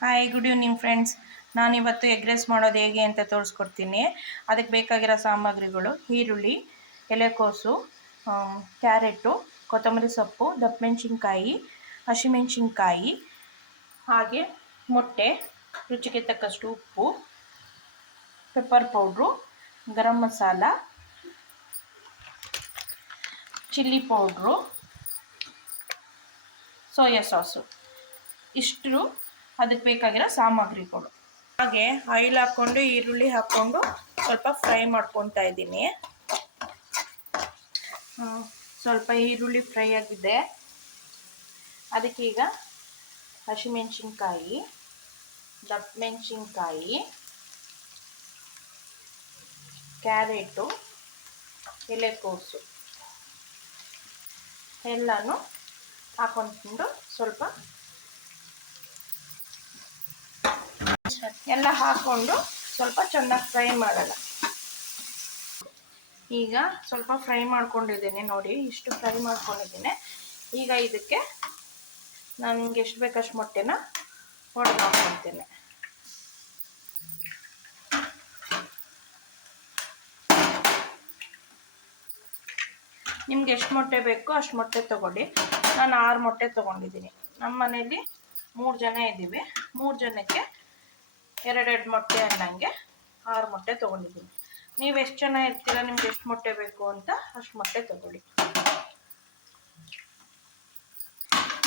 Hi, good evening friends. ನಾನಿವತ್ತು egg rice ಮಾಡೋದು ಹೇಗೆ ಅಂತ ತೋರಿಸ್ಕೊಡ್ತೀನಿ. ಅದಕ್ಕೆ ಬೇಕಾಗಿರೋ ಸಾಮಗ್ರಿಗಳು: ಈರುಳ್ಳಿ, ಎಲೆಕೋಸು, ಕ್ಯಾರೆಟು, ಕೊತ್ತಂಬರಿ ಸೊಪ್ಪು, ದಪ್ಪಮೆಣಸಿನ್ಕಾಯಿ, ಹಸಿಮೆಣಸಿನ್ಕಾಯಿ, ಹಾಗೆ ಮೊಟ್ಟೆ, ರುಚಿಗೆ ತಕ್ಕಷ್ಟು ಉಪ್ಪು, pepper powder, garam masala, chilli powder, soya sauce. ಇಷ್ಟು ಅದಕ್ಕೆ ಬೇಕಾಗಿರೋ ಸಾಮಗ್ರಿಗಳು. ಹಾಗೆ ಆಯಿಲ್ ಹಾಕ್ಕೊಂಡು ಈರುಳ್ಳಿ ಹಾಕ್ಕೊಂಡು ಸ್ವಲ್ಪ ಫ್ರೈ ಮಾಡ್ಕೊತಾ ಇದ್ದೀನಿ. ಸ್ವಲ್ಪ ಈರುಳ್ಳಿ ಫ್ರೈ ಆಗಿದೆ. ಅದಕ್ಕೀಗ ಹಸಿಮೆಣಸಿನ್ಕಾಯಿ, ದಪ್ಪಮೆಣಸಿನ್ಕಾಯಿ, ಕ್ಯಾರೆಟು, ಎಲೆಕೋಸು ಎಲ್ಲನೂ ಹಾಕೊಂಡು ಸ್ವಲ್ಪ ಎಲ್ಲ ಹಾಕ್ಕೊಂಡು ಸ್ವಲ್ಪ ಚೆನ್ನಾಗಿ ಫ್ರೈ ಮಾಡೋಣ. ಈಗ ಸ್ವಲ್ಪ ಫ್ರೈ ಮಾಡ್ಕೊಂಡಿದ್ದೀನಿ ನೋಡಿ, ಇಷ್ಟು ಫ್ರೈ ಮಾಡ್ಕೊಂಡಿದ್ದೀನಿ. ಈಗ ಇದಕ್ಕೆ ನನಗೆ ಎಷ್ಟು ಬೇಕಷ್ಟು ಮೊಟ್ಟೆನ ಹೊಡೆದು ಹಾಕ್ಕೊಳ್ತೇನೆ. ನಿಮ್ಗೆ ಎಷ್ಟು ಮೊಟ್ಟೆ ಬೇಕೋ ಅಷ್ಟು ಮೊಟ್ಟೆ ತೊಗೊಳ್ಳಿ. ನಾನು 6 ಮೊಟ್ಟೆ ತೊಗೊಂಡಿದ್ದೀನಿ. ನಮ್ಮ ಮನೇಲಿ 3 ಜನ ಇದ್ದೀವಿ. 3 ಜನಕ್ಕೆ 2 ಮೊಟ್ಟೆ ಅನ್ನಂಗೆ 6 ಮೊಟ್ಟೆ ತೊಗೊಂಡಿದ್ದೀನಿ. ನೀವು ಎಷ್ಟು ಜನ ಇರ್ತೀರ, ನಿಮ್ಗೆ ಎಷ್ಟು ಮೊಟ್ಟೆ ಬೇಕು ಅಂತ ಅಷ್ಟು ಮೊಟ್ಟೆ ತೊಗೊಳ್ಳಿ.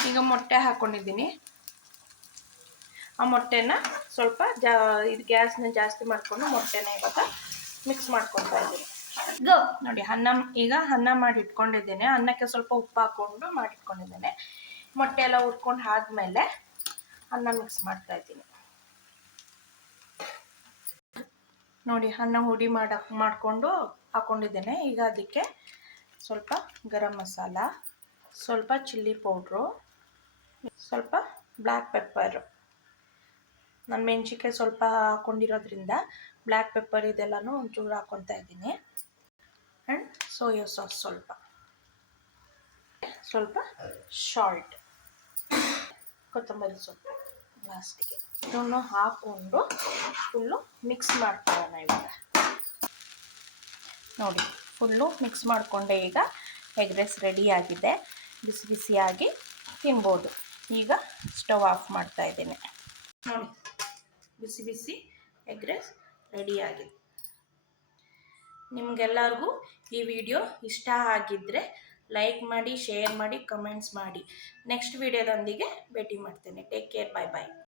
ಈಗ ಮೊಟ್ಟೆ ಹಾಕ್ಕೊಂಡಿದ್ದೀನಿ. ಆ ಮೊಟ್ಟೆನ ಸ್ವಲ್ಪ ಇದು ಗ್ಯಾಸ್ನ ಜಾಸ್ತಿ ಮಾಡಿಕೊಂಡು ಮೊಟ್ಟೆನ ಇವಾಗ ಮಿಕ್ಸ್ ಮಾಡ್ಕೊತಾ ಇದ್ದೀನಿ. ನೋಡಿ, ಈಗ ಅನ್ನ ಮಾಡಿ ಇಟ್ಕೊಂಡಿದ್ದೇನೆ. ಅನ್ನಕ್ಕೆ ಸ್ವಲ್ಪ ಉಪ್ಪು ಹಾಕ್ಕೊಂಡು ಮಾಡಿಟ್ಕೊಂಡಿದ್ದೇನೆ. ಮೊಟ್ಟೆ ಎಲ್ಲ ಹುರ್ಕೊಂಡು ಆದ್ಮೇಲೆ ಅನ್ನ ಮಿಕ್ಸ್ ಮಾಡ್ತಾ ಇದ್ದೀನಿ. ನೋಡಿ, ಅನ್ನ ಹುಡಿ ಮಾಡಿಕೊಂಡು ಹಾಕ್ಕೊಂಡಿದ್ದೇನೆ. ಈಗ ಅದಕ್ಕೆ ಸ್ವಲ್ಪ ಗರಂ ಮಸಾಲ, ಸ್ವಲ್ಪ ಚಿಲ್ಲಿ ಪೌಡ್ರು, ಸ್ವಲ್ಪ ಬ್ಲ್ಯಾಕ್ ಪೆಪ್ಪರು. ನಾನು ಮೆಣಸಿನ್ಕಾಯಿ ಸ್ವಲ್ಪ ಹಾಕ್ಕೊಂಡಿರೋದ್ರಿಂದ ಬ್ಲ್ಯಾಕ್ ಪೆಪ್ಪರ್ ಇದೆಲ್ಲನೂ ಒಂಚೂರು ಹಾಕ್ಕೊತಾ ಇದ್ದೀನಿ. ಆ್ಯಂಡ್ ಸೋಯಾ ಸಾಸ್ ಸ್ವಲ್ಪ ಸಾಲ್ಟ್, ಕೊತ್ತಂಬರಿ ಸೊಪ್ಪು ಲಾಸ್ಟಿಗೆ ಇದನ್ನು ಹಾಕ್ಕೊಂಡು ಫುಲ್ಲು ಮಿಕ್ಸ್ ಮಾಡ್ಕೊಳ್ಳೋಣ. ಇವಾಗ ನೋಡಿ, ಫುಲ್ಲು ಮಿಕ್ಸ್ ಮಾಡಿಕೊಂಡೆ. ಈಗ ಎಗ್ ರೈಸ್ ರೆಡಿಯಾಗಿದೆ. ಬಿಸಿ ಬಿಸಿಯಾಗಿ ತಿನ್ಬೋದು. ಈಗ ಸ್ಟವ್ ಆಫ್ ಮಾಡ್ತಾ ಇದ್ದೀನಿ. ನೋಡಿ, ಬಿಸಿ ಬಿಸಿ ಎಗ್ ರೈಸ್ ರೆಡಿಯಾಗಿದೆ. ನಿಮಗೆಲ್ಲರಿಗೂ ಈ ವಿಡಿಯೋ ಇಷ್ಟ ಆಗಿದ್ದರೆ ಲೈಕ್ ಮಾಡಿ, ಶೇರ್ ಮಾಡಿ, ಕಮೆಂಟ್ಸ್ ಮಾಡಿ. ನೆಕ್ಸ್ಟ್ ವಿಡಿಯೋದೊಂದಿಗೆ ಭೇಟಿ ಮಾಡ್ತೇನೆ. ಟೇಕ್ ಕೇರ್, ಬಾಯ್ ಬಾಯ್.